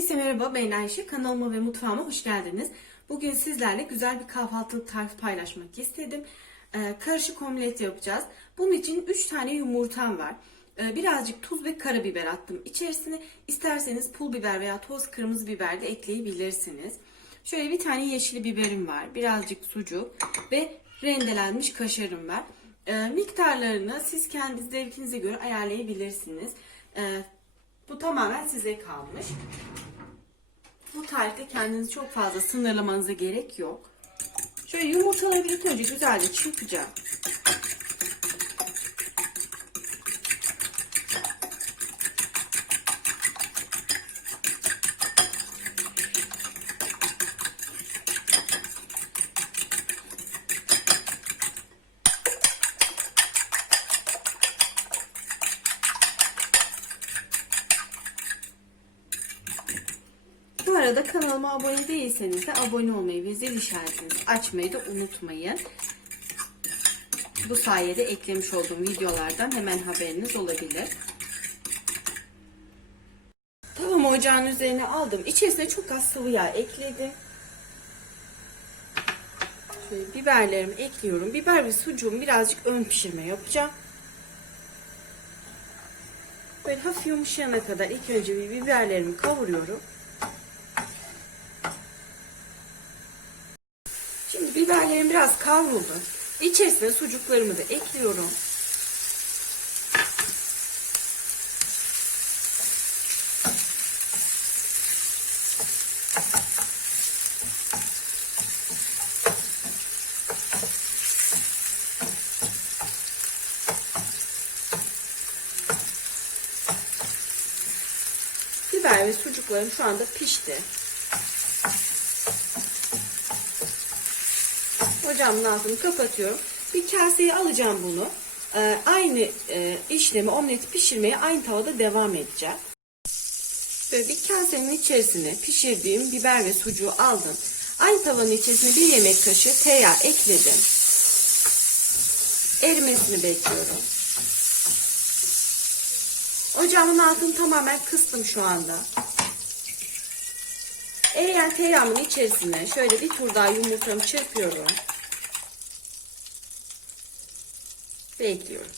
Herkese merhaba ben Ayşe. Kanalıma ve mutfağıma hoş geldiniz. Bugün sizlerle güzel bir kahvaltılık tarifi paylaşmak istedim. Ee, karışık omlet yapacağız. Bunun için 3 tane yumurtam var. Ee, birazcık tuz ve karabiber attım içerisine. İsterseniz pul biber veya toz kırmızı biber de ekleyebilirsiniz. Şöyle bir tane yeşil biberim var. Birazcık sucuk ve rendelenmiş kaşarım var. Ee, miktarlarını siz kendi zevkinize göre ayarlayabilirsiniz. Ee, bu tamamen size kalmış. Bu tarifte kendinizi çok fazla sınırlamanıza gerek yok. Şöyle yumurtaları ilk önce güzelce çırpacağım. Arada kanalıma abone değilseniz de abone olmayı ve zil işaretini açmayı da unutmayın. Bu sayede eklemiş olduğum videolardan hemen haberiniz olabilir. Tamam ocağın üzerine aldım. İçerisine çok az sıvı yağ ekledim. Şöyle biberlerimi ekliyorum. Biber ve sucuğumu birazcık ön pişirme yapacağım. Böyle hafif yumuşayana kadar ilk önce bir biberlerimi kavuruyorum. Şimdi biberlerim biraz kavruldu. İçerisine sucuklarımı da ekliyorum. Biber ve sucuklarım şu anda pişti. Ocağımın altını kapatıyorum. Bir kaseye alacağım bunu. Ee, aynı e, işlemi omleti pişirmeye aynı tavada devam edeceğim. Böyle bir kasenin içerisine pişirdiğim biber ve sucuğu aldım. Aynı tavanın içerisine bir yemek kaşığı tereyağı ekledim. Erimesini bekliyorum. Ocağımın altını tamamen kıstım şu anda. Eriyen tereyağımın içerisine şöyle bir tur daha yumurtamı çırpıyorum. Ve ekliyorum.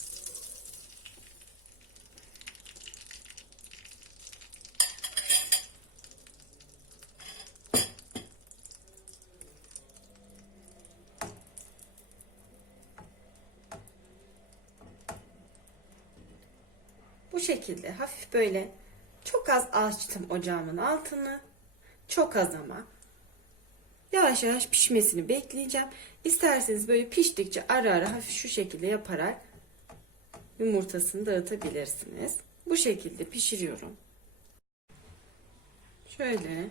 Bu şekilde hafif böyle çok az açtım ocağımın altını. Çok az ama. Yavaş yavaş pişmesini bekleyeceğim. İsterseniz böyle piştikçe ara ara hafif şu şekilde yaparak yumurtasını dağıtabilirsiniz. Bu şekilde pişiriyorum. Şöyle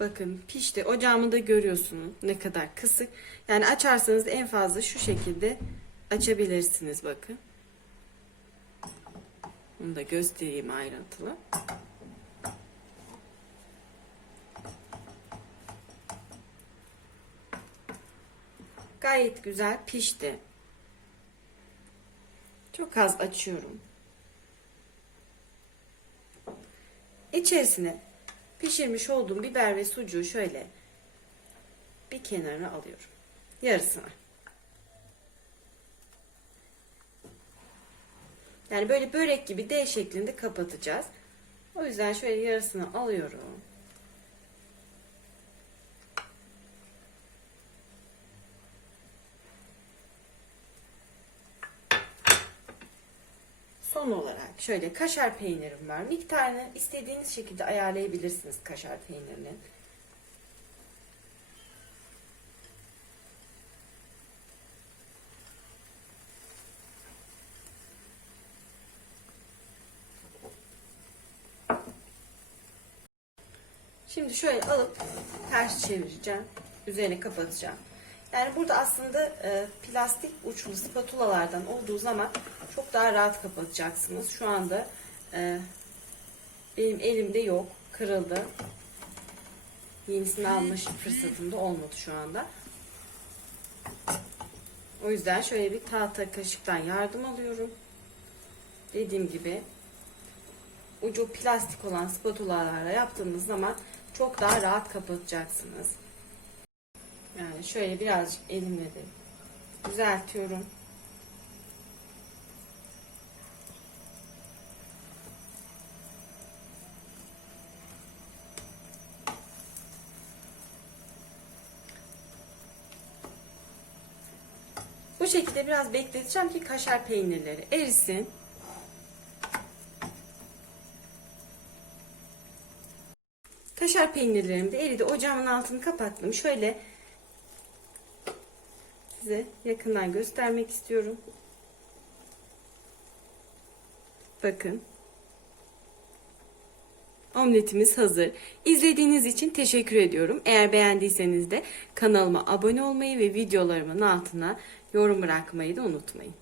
bakın pişti. Ocağımı da görüyorsunuz ne kadar kısık. Yani açarsanız en fazla şu şekilde açabilirsiniz bakın. Bunu da göstereyim ayrıntılı. Gayet güzel pişti. Çok az açıyorum. İçerisine pişirmiş olduğum biber ve sucuğu şöyle bir kenara alıyorum. Yarısını. Yani böyle börek gibi D şeklinde kapatacağız. O yüzden şöyle yarısını alıyorum. Son olarak şöyle kaşar peynirim var. Miktarını istediğiniz şekilde ayarlayabilirsiniz kaşar peynirinin. Şimdi şöyle alıp ters çevireceğim. Üzerine kapatacağım. Yani burada aslında e, plastik uçlu spatulalardan olduğu zaman çok daha rahat kapatacaksınız. Şu anda e, benim elimde yok. Kırıldı. Yenisini alma fırsatım da olmadı şu anda. O yüzden şöyle bir tahta kaşıktan yardım alıyorum. Dediğim gibi ucu plastik olan spatulalarla yaptığınız zaman çok daha rahat kapatacaksınız. Yani şöyle birazcık elimle de düzeltiyorum. Bu şekilde biraz bekleteceğim ki kaşar peynirleri erisin. Kaşar peynirlerim de eridi. Ocağımın altını kapattım. Şöyle size yakından göstermek istiyorum. Bakın. Omletimiz hazır. İzlediğiniz için teşekkür ediyorum. Eğer beğendiyseniz de kanalıma abone olmayı ve videolarımın altına yorum bırakmayı da unutmayın.